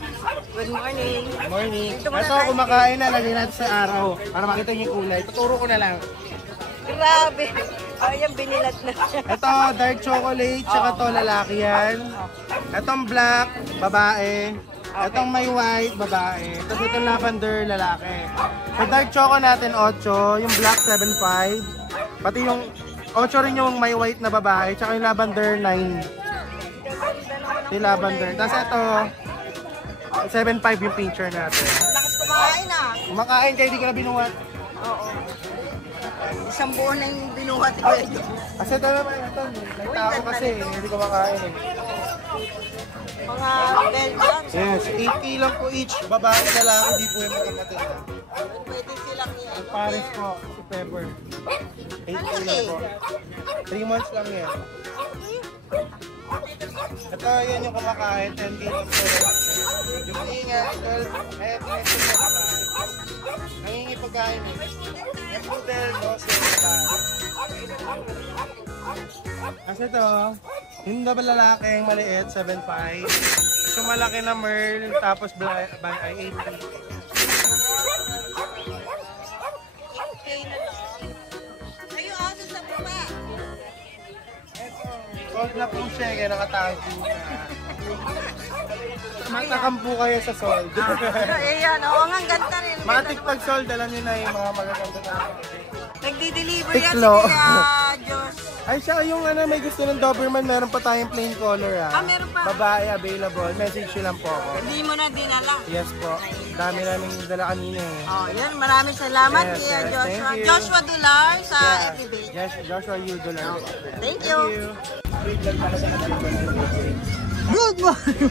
Good morning. Morning. Ito, kumakain na. Lagay natin sa araw. Para makita niyo yung kulay. Tuturo ko na lang. Grabe. Ayan, binilat na siya. Ito, dark chocolate. Tsaka to lalaki yan. Itong black, babae. Itong may white, babae. Tapos itong lavender, lalaki. Sa dark choco natin, 8. Yung black, 7.5. Pati yung 8 rin yung may white na babae. Tsaka yung lavender, 9. Yung lavender. Tapos ito, 7.5 yung picture natin. Lakas kumain ah. Kumakain kayo, di ka na binuhat. Oo. Isang buo na yung binuhat ko ito. Kasi ito naman, ito. Nagtao kasi, hindi ko makain eh. Mga Belgian. Yes, 8K lang po each. Babae, lalaki, di po yung magkakatid. Pwede silang yan. Pares po, si Pepper. 8K lang po. 3 months lang yan. Ito, yan yung kumakain. 10K lang po. Yung ingat, kaya pinito mo babae. Nangingi pagkain eh. Yung poodle, 12 babae. Kasi ito, yung double lalaking maliit, 7.5. Yung malaki na Merl, tapos ay 8. Sold na po siya, kaya nakatago na. Matakam po kayo sa sold. Ayan, oo nga, ganda rin. Matik pag sold, alam nyo na yung mga magaganda na. Nagdi-deliver yan si Tiklo. Kuya Diyos. Ay siya, yung ano, may gusto ng Doberman, meron pa tayong plain color ah. Meron pa. Babae available, message nyo lang po ako. Hindi mo na dinala. Yes po, dami namin dala kanina eh. Oh, yan. Maraming salamat, Yes, Kuya yes, Joshua. thank you. Joshua Dular sa Yeah. FB. Yes, Joshua Udolar. Thank you. Good morning!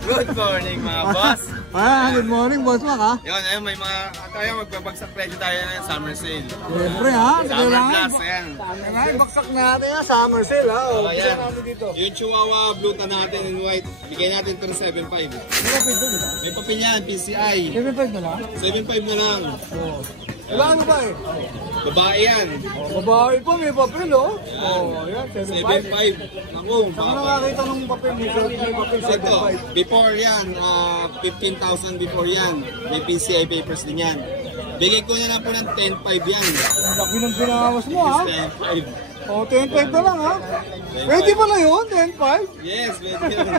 Good morning mga boss! Good morning, boss Mac ha? Yun, ayun, may mga, tayo magbabagsak presyo tayo ng summer sale. Siyempre ha? Summer plus, ayan. Baksak natin ha, summer sale ha? O, Ayan. bisa natin dito. Yung Chihuahua Blue tan natin in white, bigay natin ito ng 7.5. Hindi pwede doon ha? May papel yan, PCI. 7.5 na lang? 7.5 na lang. Kailangan ba eh? Babae yan. Babae po, may papel oh. Ayan, 7.5. 7.5. Naku, Saan baka nakakita ng papel? May papel ito, 7.5. before yan, 15,000 before yan. May PCI papers din yan. Bigay ko na lang po ng 10.5 yan. Ang laki ng pinawas mo ha? 10.5. O, 10.5 na lang ha? Pwede ba na yun? 10.5? Yes, pwede yun.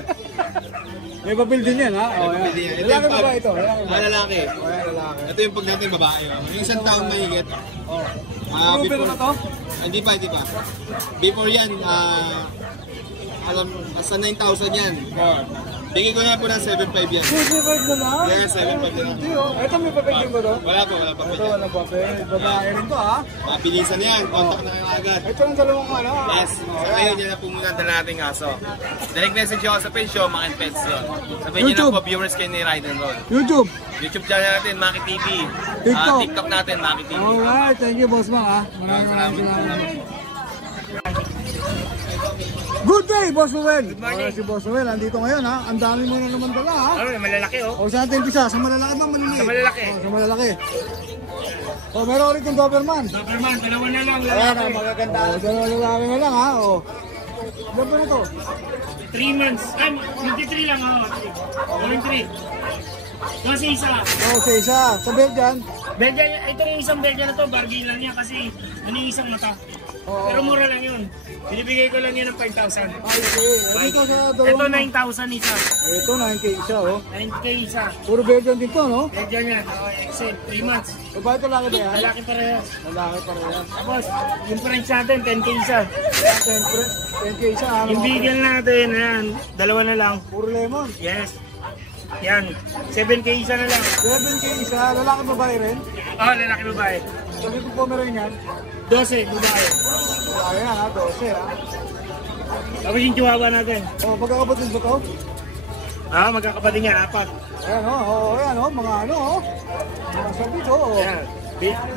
May papel din yan ha? O, Pwede yan. yan. Lalaki ba ba ito? Lalaki ba? Lalaki. O, yan, lalaki. Ito yung pag natin babae. Yung isang taon mahigit. Ruben na to? Hindi pa. Before yan, sa 9,000 yan. Bigay ko na po ng 7.5 yan. 7.5 na lang? Yes, 7.5 na lang. Hindi oh. Ito may papel din ba to? Wala pa Ito walang papel. Babae rin to ha? Mabilisan yan, contact na kayo agad. Ito ang dalawang ano ha? Yes, so ngayon yan na po muna ang dala nating aso. Direct message ako sa page show, Maki Pets yun. Sabihin nyo lang po, viewers kayo ni Ride and Roll. YouTube. YouTube channel natin, Maki TV. TikTok. TikTok natin, Maki TV. Alright, thank you boss Mang ha. Maraming salamat. Good day, Boss Noel! Good morning! Si Boss Noel, andito ngayon ha. Ang dami mo na naman dala ha. Malalaki oh. O saan natin pisa? Sa malalaki ba? Maliliit? Sa malalaki. O, sa malalaki. O, meron ulit yung Doberman. Doberman, dalawa na lang. Ayan ha, magaganda. O, dalawa lalaki na lang ha. O. Ilan ba na to? 3 months. Ay, 23 lang ako. Going 3. Kasi isa. O, sa isa. Sa Belgian. Belgian, ito yung isang Belgian na to. Bargain lang niya kasi ano yung isang mata. Oo. Pero mura lang yun. Binibigay ko lang yan ng 5,000. Ay, okay. Dito sa Ito dalawang. 9,000 isa. Ito, 9K isa o. 9K isa. Puro Belgian din to, no? Belgian yan. Excel. 3 months. Babae ito laki ba yan? Lalaki parehas. Lalaki pa rin yan. Tapos, yung French natin, 10K isa. 10K isa ha. Yung bigel natin, ayan, dalawa na lang. Puro lemon. Yes. Yan. 7K isa na lang. 7K isa. Lalaki babae rin. Oh, lalaki babae. Sabi ko Pomeranian yan. 12, babae. Babae yan ha, 12 ha. Tapos yung chihuahua natin. O, magkakapatid ba to? Magkakapatid niya, 4. Ayan o, ayan o, mga ano o. Mga sabit o. Ayan.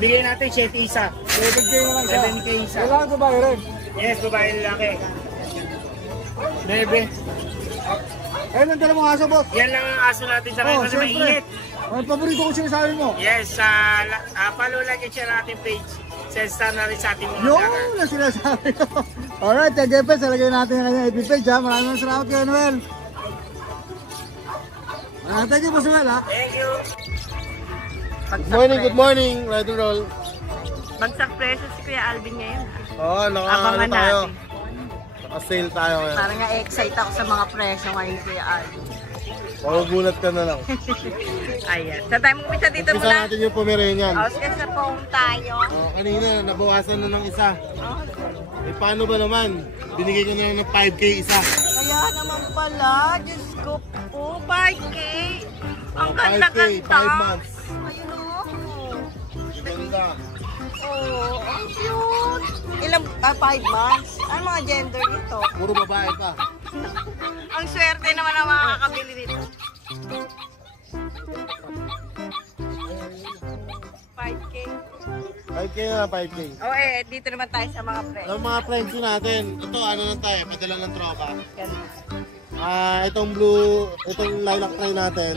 Bigay natin 7 isa. 7K na lang siya. 7K isa. Lalaki babae rin. Yes, babae lalaki. 9. Ayun ang dalawang aso, boss. Yan lang ang aso natin sa ngayon kasi mainit. Ang paborito ko sinasabi mo. Yes, follow like and share natin page. Send na rin sa ating mga Yun vlogger. na sinasabi ko. Alright, Tegepes, alagay natin ang kanyang FB page ha. Maraming salamat kayo, Noel. Thank you, Boss Noel, ha? Thank you. Good morning, Ride and Roll. Bagsak presyo si Kuya Alvin ngayon. Oo, Abangan tayo. natin. Naka-sale tayo ngayon. Parang nga-excite ako sa mga presyo ngayon, Kuya Alvin. Magugulat ka na lang. Ayan. Sa tayo mag-umisa dito Umpisa muna. natin yung Pomeranian. Sige, sa phone tayo. Kanina, nabawasan na ng isa. Paano ba naman? Binigay ko na lang ng 5K isa. Kaya naman pala, Diyos ko po, 5K. Ang 5K, ganda-ganda. 5 months. Ayun o. Ganda. Oh, ang cute. Ilang, 5 months? Ano mga gender nito? Puro babae pa. Ang swerte naman ang makakabili nito. 5K. 5K na, 5K. Oh, dito naman tayo sa mga friends. Ang mga friends natin, ito ano lang tayo, padala ng tropa. Ganda. Itong blue, itong lilac tray natin,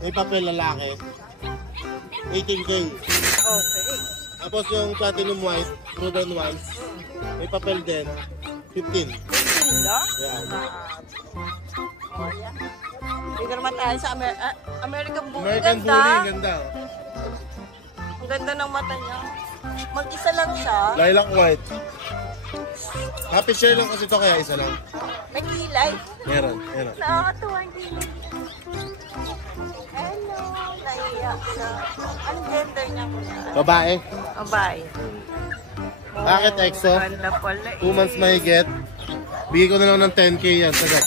may papel lalaki. 18K. Okay. Tapos yung platinum white, proven white, may papel din, 15. Ganda? Yeah. Oh, yeah. Dito naman tayo sa American Bully. American Ganda. Bully, ganda. Ang ganda ng mata niya. Mag-isa lang siya. Lilac white. Happy share lang kasi ito kaya isa lang. May kilay. Meron. Nakakatuwa ang kilay. Hello. Naiyak siya. Anong gender niya? Babae. Bye. Bakit EXO? Ganda pala 2 months mahigit. Bigay ko na lang ng 10K yan. Sagad.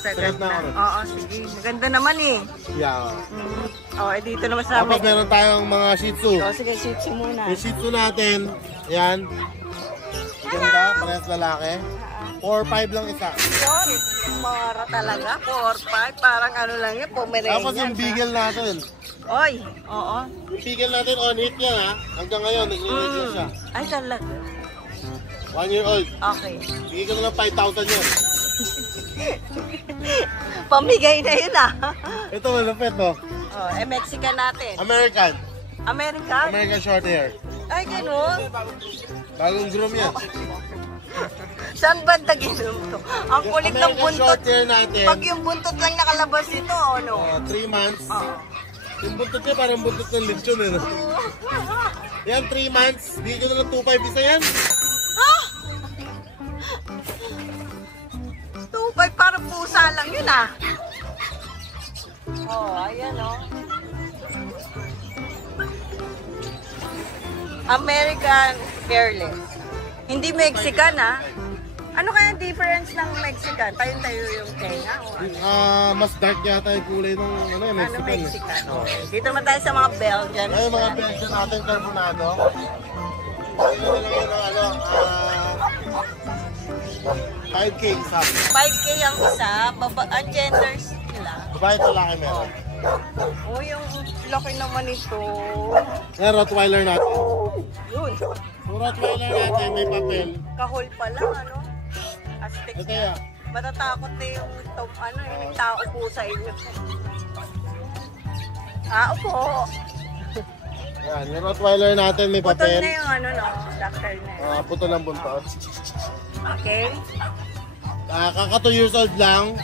Sagad na na. ako. Oo, sige. Maganda naman eh. Yeah. Dito naman sa Tapos meron tayong mga Shih Tzu. sige, Shih Tzu muna. Yung Shih Tzu natin, yan. Ganda, parehas lalaki. 4-5 lang isa. Yun. Mara talaga. 4-5. Parang ano lang yun. Pomeranian. Tapos yung Beagle natin. Oy. Oo. Yung Beagle natin on hit yan ha. Hanggang ngayon, nag-release na siya. Ay, talaga. 1 year old. Okay. Bigay ko na lang 5,000 yun. Pamigay na yun ah. Ito, malupit no. Mexican natin. American. American? American short hair. Ay, ganun. Bagong groom yan. Saan banda ginom to? Ang kulit ng American buntot. short hair natin. Pag yung buntot lang nakalabas ito, ano? 3 months. Oo. Yung buntot niya parang buntot ng lechon eh. No? Yan, 3 months. Bigay ko na lang 2,500 isa yan. 2.5 parang pusa lang yun ah. Ayan oh. American Hairless. Hindi Mexican ah. Ano kaya difference ng Mexican? Tayo yung tenga o ano? Mas dark yata yung kulay ng Mexican. Mexican? Dito naman tayo sa mga Belgian. Ay, mga Belgian natin carbonado. Bigyan na lang yun ng 5K isa. 5K ang isa. Ang genders nila. Babae ito laki meron. Yung laki naman ito. Yan, Rottweiler natin. Yun. Yung Rottweiler natin may papel. Kahol pa lang, ano? Aztec. Ito yan. Matatakot na yung yung nagtao po sa inyo. Opo. Yan, yung Rottweiler natin may Putol papel. na yung doctor na yun. Putol ng buntot. Okay. Kaka 2 years old lang.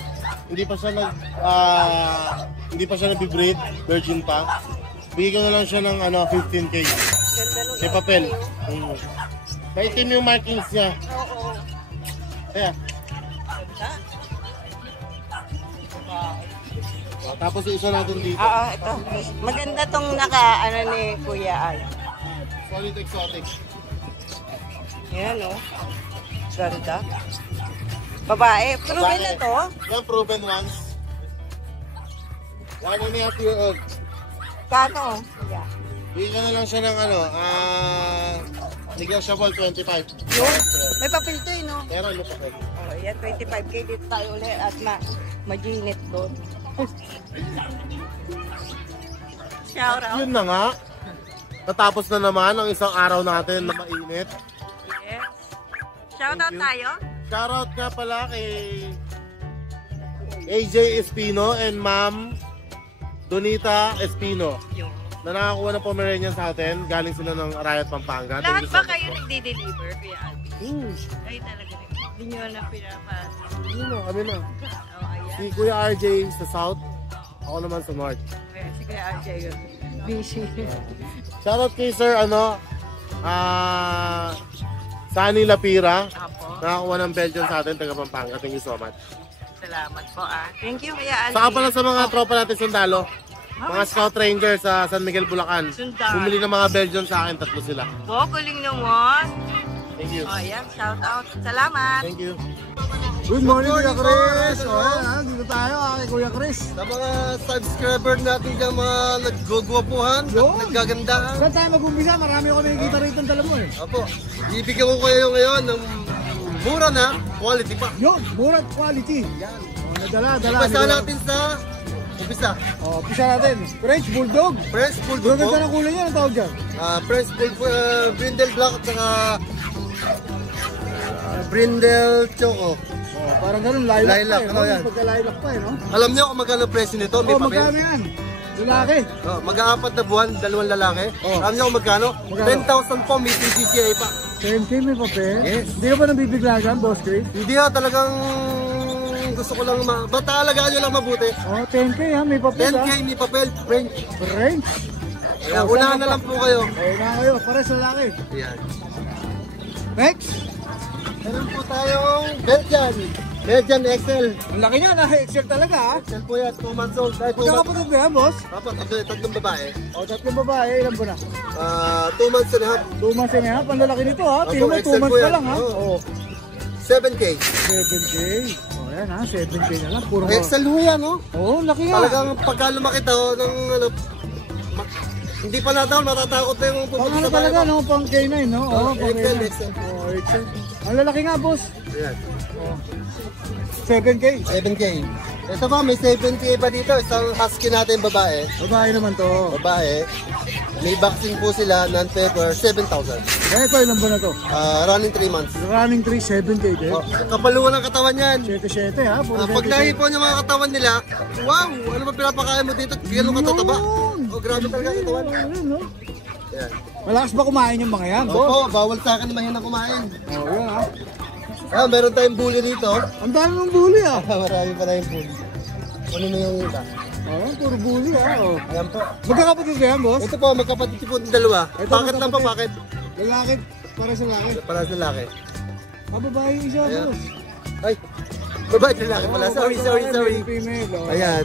Hindi pa siya nag-breed, virgin pa. Bigyan ko na lang siya ng 15K. Ganda nung May papel. May itim yung markings niya. Oo. Kaya. Tapos yung isa natin dito. Ito. Maganda tong ni Kuya Al. Solid exotic. Yan Ganda. Babae. Proven na to. Yan, proven ones. 1.5 year old. Kano? Yeah. Bigyan na lang siya ng negotiable 25. Yun. May papel to no? Pero ano pa kayo? Yan, 25K dito tayo ulit at maginit doon. Shout out. Yun na nga. Natapos na naman ang isang araw natin na mainit. Yes. Shout out tayo. Shoutout nga pala kay AJ Espino and Ma'am Donita Espino na nakakuha ng Pomeranian sa atin. Galing sila ng Arayat, Pampanga. Lahat ba kayo nagdi-deliver, Kuya Alvin? Ay talaga rin. Hindi nyo na pinapasa. Kami na. Ayan. Si Kuya RJ sa South. Ako naman smart. Ayan, si Kuya RJ yun. Busy. Shoutout kay Sir, Sunny Lapira. Apo. Nakakuha ng Belgian sa atin, taga Pampanga. Thank you so much. Salamat po Thank you Kuya RJ. Saka pala sa mga tropa natin sundalo. Mga Scout Ranger sa San Miguel, Bulacan. Sundalo. Bumili ng mga Belgian sa akin, 3 sila. Po, galing naman. Thank you. O, ayan. Shout out. Salamat. Thank you. Good morning, Kuya Chris. O, ayan, dito tayo kay Kuya Chris. Sa mga subscriber natin dyan, mga naggugwapuhan, Yun. naggagandahan. Saan tayo mag-umpisa? Marami ako nakikita rito ang dala mo eh. Opo, ibigyan ko kayo ngayon ng mura na quality pa. Yun, murad quality. Yan. O, nadala. Umpisa natin sa umpisa. O, umpisa natin. French Bulldog. French Bulldog Ang po. ganda ng kulay niya, ang tawag dyan. French Bulldog, Brindle Black at saka Brindle Choco. O, parang ganun, lilac Lilac, pa eh. ano yan? Pagka-lilac pa eh, no? Alam niyo kung magkano presyo nito? May O, papel? magkano yan? Lalaki. Mag-aapat na buwan, 2 lalaki. Oh. Alam niyo kung magkano? Magkano? 10,000 po, may PGCA pa. 10K may papel. Yes. Hindi ka ba nabibigla dyan, Boss Chris? Hindi talagang gusto ko lang ba't alagaan nyo lang mabuti? O, 10K ha, may papel 10K ha. ni papel, French. French. Kaya unahan na lang po kayo. O, na kayo, pares lalaki. Ayan. Next. Meron po tayong Belgian XL. Ang laki niya na, Excel talaga ha. XL po yan, 2 months old. Ay, 2 months. Magkakapatid ba yan, boss? Dapat, tatlong babae. O, 3 babae, ilan po na? 2 months and a half. 2 months yan ha, panlalaki nito ha. Opo, Tingnan mo, 2 Excel months po pa yan. lang ha. Oo. O, 7K. 7K. O, yan ha, 7K na lang. Puro XL ho yan, no? Oo, laki nga. Talagang pagka lumaki to, ng hindi pa natakot, matatakot na yung Pang pupunta ano sa talaga, bahay. no? Pang K9, no? Oo, pang XL, K9. XL. Oo, XL. Ang lalaki nga, boss. Ayan. 7K. 7K. Ito pa, may 7K pa dito. Isang husky natin babae. Babae naman to. Babae. May vaccine po sila, non-paper, 7,000. Ito, ilan ba na to? Running 3 months. Running 3, 7K din. Oh, kapaluan ng katawan yan. 7-7 ha, puro Pag 7K. nahipon yung mga katawan nila, wow! Ano ba pinapakain mo dito? Gano'ng katataba? Oh, grabe talaga ang katawan. Ayun, no? Yan. Malakas ba kumain yung mga yan, boss? Opo, bawal sa akin na mahina kumain. Oh, yan ha. Meron tayong bully dito. Ang dami ng bully ah. Marami pa tayong bully. Ano mo yung isa? Oh, puro bully ha. Oh. Ayan po. Magkakapatid ba yan, boss? Ito po, magkapatid po yung dalawa. Ito, Bakit lang po, magkapatid. bakit? Lalaki, para sa lalaki. Para sa lalaki. Babae yung isa, Ayan. boss. Ay, babae lalaki pala. Oh, Sorry, babae, sorry, sorry. male, female. Oh. Ayan.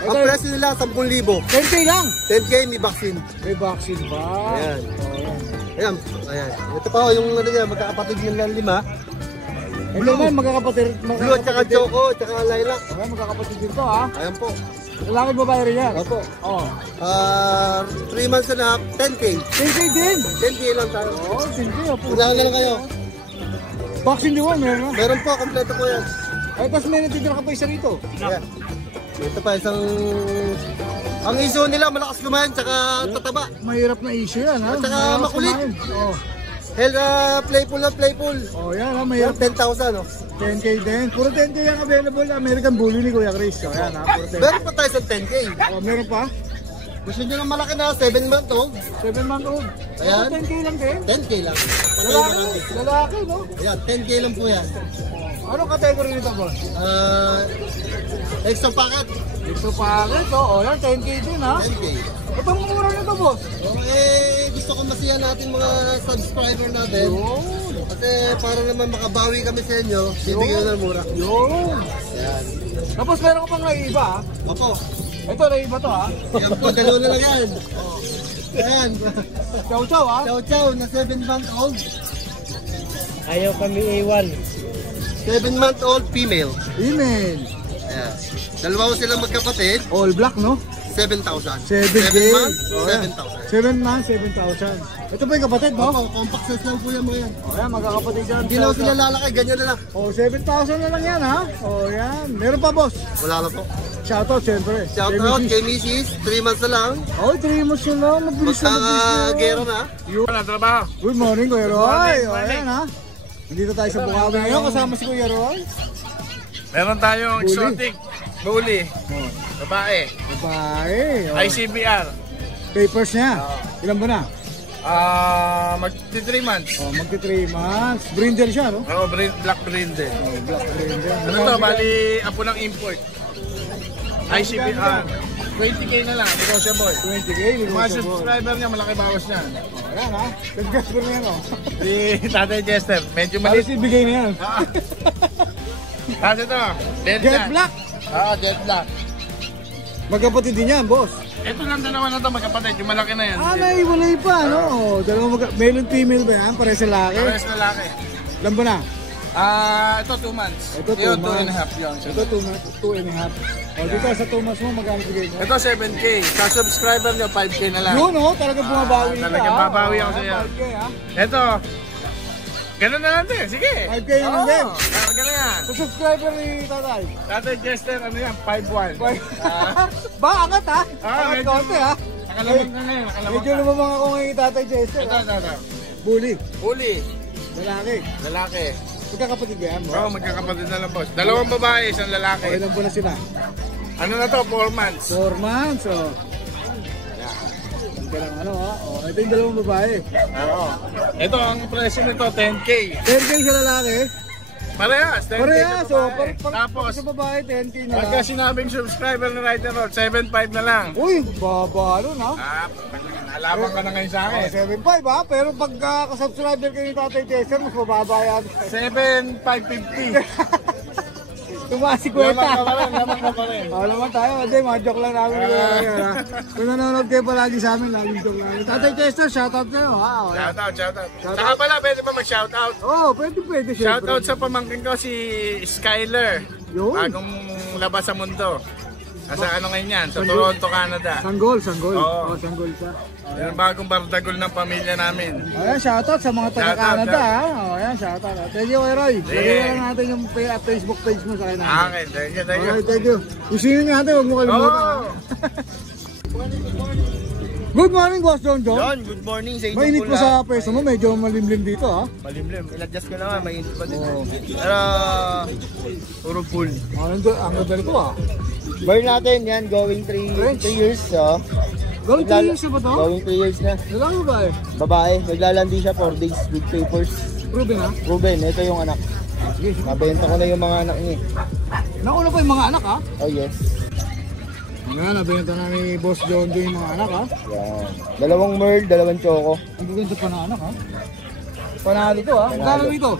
Ang Ito- presyo nila, 10,000. 10K lang. 10K, may vaccine. May vaccine pa. Ayan. Oh, yan. Ayan, ayan. Ito pa yung ano niya, magkakapatid nila 5. Ito naman, magkakapatid. Blue at saka Choco, at saka Lilac. Okay, magkakapatid din to ha. Ayan po. Lalaki babae rin yan. Opo. Oh. 3 months and a half, 10K. 10K din. 10K lang tayo. Oh, 10K. Unahan na lang kayo. Vaccine din mo, meron na. Meron po, kompleto po yan. Ay, tapos may natitira ka pa isa rito. Ayan. Ito pa isang... Ang issue nila, malakas kumain, tsaka tataba. Mahirap na issue yan ha. At saka Mahirap makulit. kumain. Oh. Hell, playful na playful. Oh, yan ha. Ayan, Mahirap. 10,000, no? 10K din. Puro 10K ang available. American Bully ni Kuya Chris. Oh, yan ha. Puro 10K. Meron pa tayo sa 10K. Oh, meron pa? Gusto nyo ng malaki na 7 month old? 7 month old. Ayan. 10K lang din. 10K lang. Patay Lalaki. marami. Lalaki, no? Ayan, 10K lang po yan. Anong category nito, boss? Extra packet, Ito packet, oh. Oh, yan. 10K din, ha? 10K. Ito ang mura nito, boss. Gusto ko masiya natin mga subscriber natin. Yun. Kasi para naman makabawi kami sa inyo, bibigyan na ng mura. Yun. Ayan. Tapos meron ka pang naiiba, ha? Opo. Ito, naiiba to, ha? Ayan po, dalawa na lang yan. Ayan. Chow chow, ha? Chow chow na 7 month old. Ayaw kami A1. 7 month old female. Email. Ayan. Dalawa ko silang magkapatid, All black, no? 7,000. 7K. 7 months, Oh, yan. 7,000. 7 months, 7,000. Ito pa yung kapatid, no? Opo, compact size lang po yan mga yan. O yan, magkakapatid yan. Hindi na ako sila lalaki, ganyan na lang. O, 7,000 na lang yan, ha? O, yan. Meron pa, boss. Wala na po. Shoutout, syempre. Shout out kay Mrs. 3 months na lang. O, 3 months na lang. Mabilis na Magkakagero na. Wala trabaho. Good morning, Kuya Roy. O, morning. yan, ha? Dito tayo sa Bukawi ngayon. Kasama si Kuya Roy. Meron tayong Bully. exotic bully. O, Babae. babae. O, ICBR. papers niya. Ilan ba na? Magti 3 months. O, magti 3 months. Brindle siya, no? Black brindle. O, black brindle. Ano to? Bali, apo ng import. ICP, 20k na lang, negotiable. 20k, Mga negotiable. subscriber niya, malaki bawas niya. Ayan ha, nag-gas ko na yan o. Si Tatay Chester, medyo Halos maliit. ibigay na yan. Kasi ito, dead Jet black. black. Oo, dead black. Magkapatid din yan, boss. Ito lang dalawa na ito, magkapatid. Yung malaki na yan. May walay pa, no? Dalawang male and female ba yan? Pares sa laki. Pares lalaki. Ilan ba na? Ito 2 months. Ito 2 Yun, months. 2.5 yun. Ito 2 and a half. O, dito sa 2 months mo, magkano bigay mo? Ito 7k. Sa subscriber niyo, 5k na lang. Yun, oh, talaga bumabawi ka. Talagang babawi ako sa iyo. 5K, ha? Ito. Ganun na lang din. Sige. 5K na lang din. Ganun yan. Sa subscriber ni Tatay. Tatay Chester, ano yan? 5-1. Ba, angat ha? Angat medyo- konti ha? Nakalamang ka ngayon. Medyo lumamang ako ngayon Tatay Jester. Ito. Bully. Uli. Lalaki. Lalaki. Magkakapatid ba yan? Oo, magkakapatid na lang, boss. Dalawang babae, isang O, lalaki. ilan po na sila? Ano na to? 4 months. 4 months, oh. Ganda lang ano ha? O, ito yung dalawang babae. Oo. Ito, ang presyo nito, 10k. 10K sa lalaki. Parehas, 10k Parehas, sa oh. babae. Tapos, sa babae, 10K na pagka lang. sinabing subscriber na Rider Road, 7.5 na lang. Uy, baba nun ha? Nalaban ka na ngayon sa akin. 7.5 ha? Pero pag kasubscriber kayo ni Tatay Jester, mas mababa yan. 7.550. Tumaas si Kwenta. Lamang ka pa rin. Oo naman tayo, hindi, mga joke lang namin. Kung nanonood kayo palagi sa amin, lagi joke lang. Tatay Chester, shoutout kayo ha. Shoutout. Saka pala, pwede pa mag-shoutout. Oo, pwede syempre. Shoutout sa pamangkin ko, si Skyler. Yun. Bagong labas sa mundo. Nasa ano ngayon yan? Sa Toronto, Canada. Sanggol. Oo. Sanggol siya. Yan ang bagong bardagol ng pamilya namin. Ayan, shoutout sa mga taga-Canada ha. Ayan, shoutout. Thank you, Roy. Lagyan lang natin yung Facebook page mo sa akin. Okay, thank you. Alright, thank you. Isinin natin, huwag mo kalimutan. Oh! Good morning, Boss John John. John, good morning sa inyo. Mainit po sa pwesto mo, medyo malimlim dito ha. Malimlim. In-adjust ko na nga, mainit pa din. Oo. Pero, puro full. Ang ganda nito ha. Burn natin yan, going 3 years. Going 3 years na ba to? Going 3 years na. Lalaki ba eh? Babae, maglalandi siya 4 days with papers. Proven ha? Ruben, ito yung anak. Sige. Nabenta ko na yung mga anak niya. Nauna pa yung mga anak ha? Oh yes. Ngayon, nabenta na ni Boss John John yung mga anak ha? Yan. Dalawang Merl, dalawang Choco. Ang gaganda pa na anak ha? Panalo to ha? Magkano dito?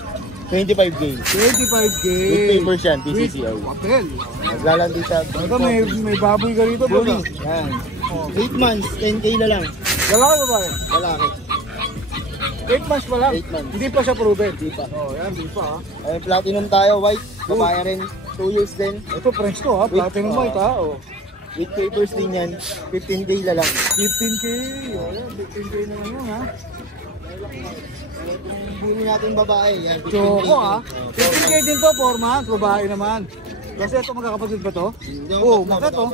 25K. 25K. With papers yan, PCCI. With papel. Maglalandi siya. Ito may baboy ka rito bro. Yan. 8 months, 10K na lang. Lalaki ba ba? Lalaki. 8 months pa lang. 8 months. Hindi pa siya proven. Di pa. Oh, yan, hindi pa ha. Ay, platinum tayo, white. Babae rin. 2 years din. Ito French to ha. Platinum white ha. Oh. With papers din yan. 15K na lang. 15K. Oh, yan. 15K na lang yan ha. Huli natin babae. Yan. 15K. Choco ha. 15K din to, 4 months. Babae naman. Kasi ito magkakapatid ba to? Oo, bakit to?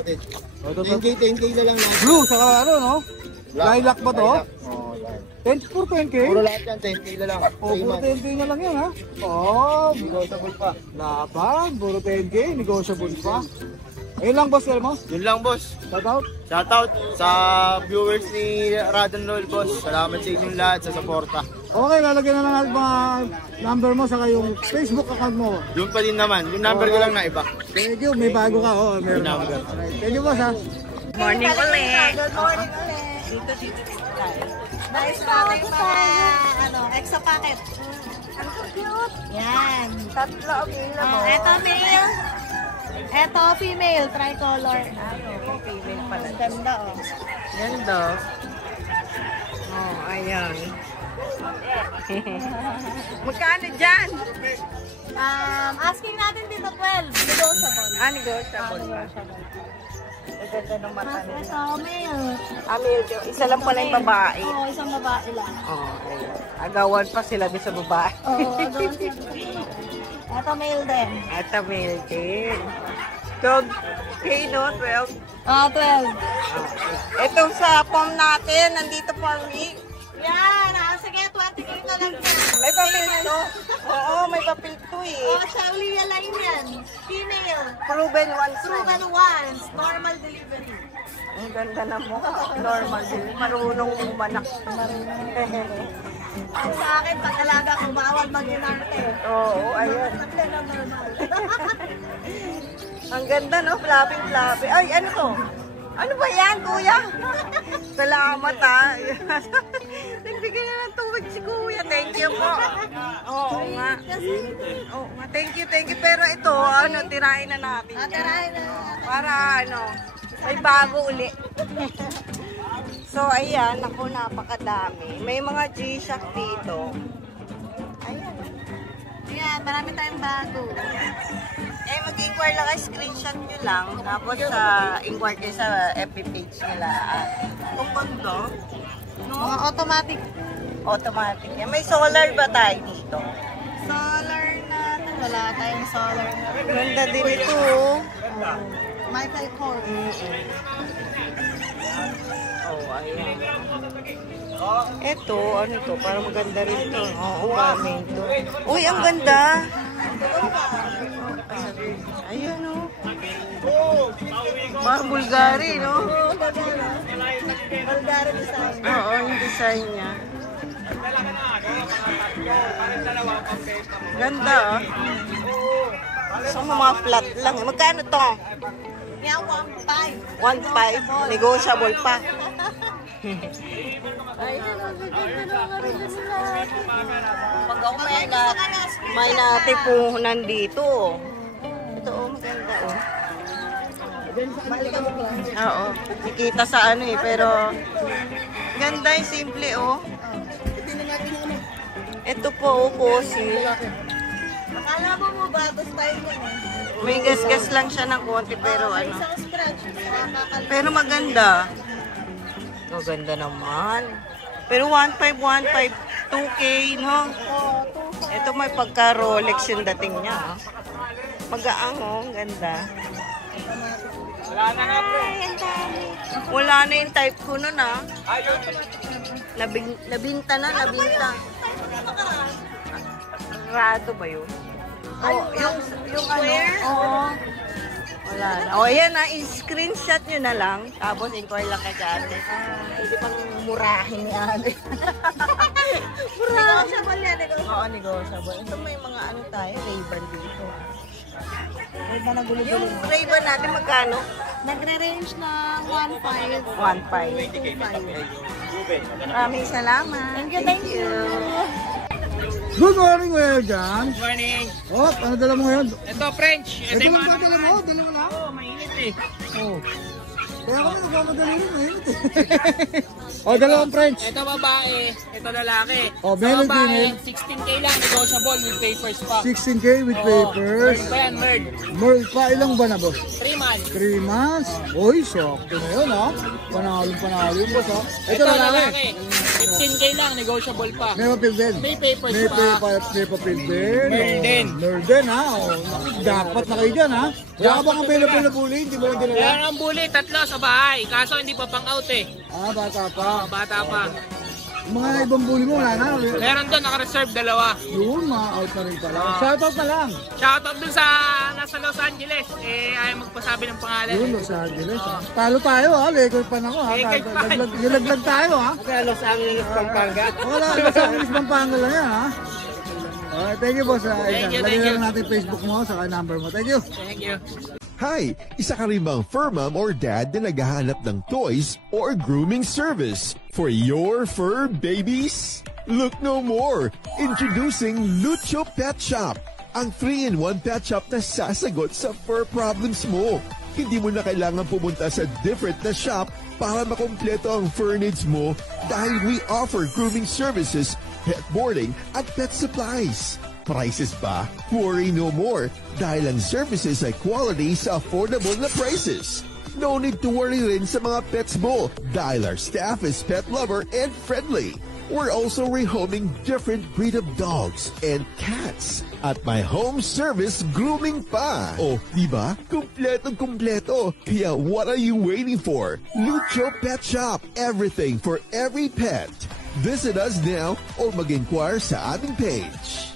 Oh, ito, 10K na lang. Blue, saka ano no? Lilac ba to? Oh, yan. 10 for 10K? Puro lahat yan, 10K na lang. Oh, 3 puro months. 10K na lang yan ha? Oh, Negotiable pa. laban. Puro 10K, negotiable pa. Ayun lang boss, mo? Yun lang, boss. Shout out. Shoutout sa viewers ni Radon Roll, boss. Salamat sa inyong lahat sa suporta. Okay, lalagyan na lang natin mga number mo saka yung Facebook account mo. Yun pa din naman. Yung number ko lang na iba. Thank you, may bago ka. Oh, meron May ako. number. Alright, thank you boss ha. Morning ulit. Good morning ulit. Dito tayo. Nice natin mga extra packet. Ang cute. Yan. Tatlo available. Ito male. Ito female. Tricolor. Female pala. Ang ganda oh. Ganda. Oh, ayan. Magkano dyan? Asking natin dito 12. Negotiable. Negotiable pa. Ang ganda ng mata nila. Ito male. Male. Isa lang pala yung babae. Oo, isang babae lang. Oh, ayan. Agawan pa sila din sa babae. Oo, doon sa ito male din. Ito male din. 12K no? 12. 12. Itong sa pom natin, nandito for week. Yan. Sige, 20k na lang yan. May papel to. Oo, may papel to eh. Oh, Shawlia line yan. Female. Proven once. Proven once. Normal delivery. Ang ganda na mo. Normal din. Marunong umanak. Sa akin, pag alaga ko, bawal mag-inarte. Oo, ayun. Tatlo na normal. Ang ganda, no? Flapping. Ay, ano to? Ano ba yan, kuya? Salamat, ha? Nagbigay na ng tubig si kuya. Thank you po. Oo nga. Oo nga. Thank you. Pero ito, ano, tirahin na natin. Tirahin na. Para, ano, may bago uli. So, ayan. Ako, napakadami. May mga G-Shock dito. Ayan, marami tayong bago. Eh, mag-inquire lang kayo, screenshot nyo lang. Tapos, inquire kayo sa FB page nila. Kung ganda, no? Mga automatic. Automatic. Yan. May solar ba tayo dito? Solar natin. Wala tayong solar. Ganda din ito, oh. Michael Kors. Oh, ayan. Ito, ano to? Parang maganda rin ito. Oo, amin to. Uy, ang ganda! Ayan, oh. Parang Bulgari, no? Bulgari design. Oo, yung design niya. Ganda, ah. So, mga flat lang. Magkano to? Yan, 1.5. 1.5. Negotiable pa. Ay, Pag ako may natipunan dito. Ito, oh, maganda, oh. Oo. Nakikita sa ano eh, pero ganda yung simple, oh. Ito po, oh, cozy. Akala mo bago style yan eh. May gas-gas lang siya ng konti, pero ano. Isang scratch. Pero maganda. Oh, ganda naman. Pero 1.5, 2K, no? Ito may pagka-Rolex yung dating niya, ah. Magaang, oh. Ganda. Wala na yung type ko nun, ah. Nabinta na. Rado ba yun? Oh, yung ano? Oo. Wala na. O, ayan na. I-screenshot nyo na lang. Tapos, inquire lang kay Ate. Hindi pang murahin ni Ate. Negotiable yan. Oo, negotiable. Ito may mga ano tayo. Ray-Ban dito. Ray-Ban na gulo-gulo. Yung Ray-Ban natin magkano? Nagre-range na 1.5. 1.5. Maraming salamat. Thank you. Good morning, Kuya Jan. Good morning. Oh, ano dala mo ngayon? Ito, French. Ito lang ba dala mo? Dalawa lang? Oo, mainit eh. Oh. Kaya kami nagmamadali rin, mainit eh. Oh, dalawang French. Ito babae, ito lalaki. Oh, male and babae, female. 16K lang, negotiable with papers pa. 16K with papers. Merl pa yan, Merl. Merl pa, ilang ba na, boss? 3 months. 3 months. Uy, sakto na yun, ha? Panalo yung boss, ha? Ito lalaki. 15K lang, negotiable pa. May papel din. May papers May pa. papel din. Merl din. Merl din, ha? Oh, dapat na kayo dyan, ha? Wala ka bang available na bully? Hindi mo lang dinala? Kaya ang bully, 3 sa bahay. Kaso hindi pa pang out eh. Ah, bata pa. Bata pa. Yung mga ibang bully mo, wala na. Meron doon, naka-reserve 2. Yun, out na rin pala. Shoutout na lang. Shoutout dun sa nasa Los Angeles. Eh, ayaw magpasabi ng pangalan. Yun, Los Angeles, ha? Talo tayo, ha? Record pa na ako, ha? Record pa. Nilaglag tayo, ha? Kaya Los Angeles, Pampanga. Wala, Los Angeles, Pampanga lang yan, ha? Alright, thank you, boss. Thank you, Lagyan thank you. lang natin Facebook mo, saka number mo. Thank you. Thank you. Hi! Isa ka rin bang fur mom or dad na naghahanap ng toys or grooming service for your fur babies? Look no more! Introducing Lucho Pet Shop, ang 3-in-1 pet shop na sasagot sa fur problems mo. Hindi mo na kailangan pumunta sa different na shop para makumpleto ang fur needs mo dahil we offer grooming services, pet boarding at pet supplies. Prices ba? Worry no more dahil ang services ay quality sa affordable na prices. No need to worry rin sa mga pets mo dahil our staff is pet lover and friendly. We're also rehoming different breed of dogs and cats at my home service grooming pa. Oh, diba? Kumpletong-kumpleto. Kaya what are you waiting for? Lucho Pet Shop. Everything for every pet. Visit us now or mag-inquire sa aming page.